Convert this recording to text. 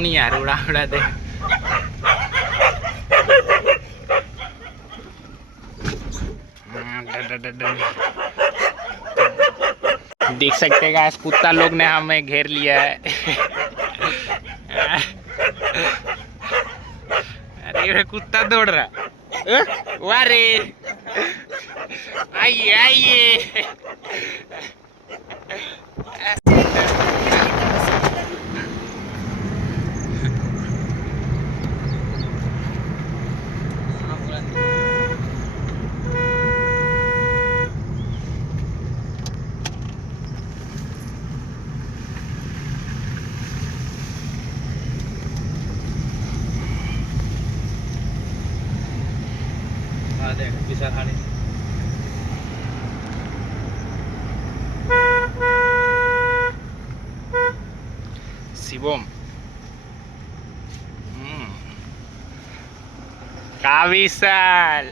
नहीं यार, उड़ा उड़ा दे। देख सकते हैं गाइस, कुत्ता लोग ने हमें घेर लिया है। अरे ये कुत्ता दौड़ रहा, वाह रे, आइए आइए। देख bisa kali Sibom. Kabisal.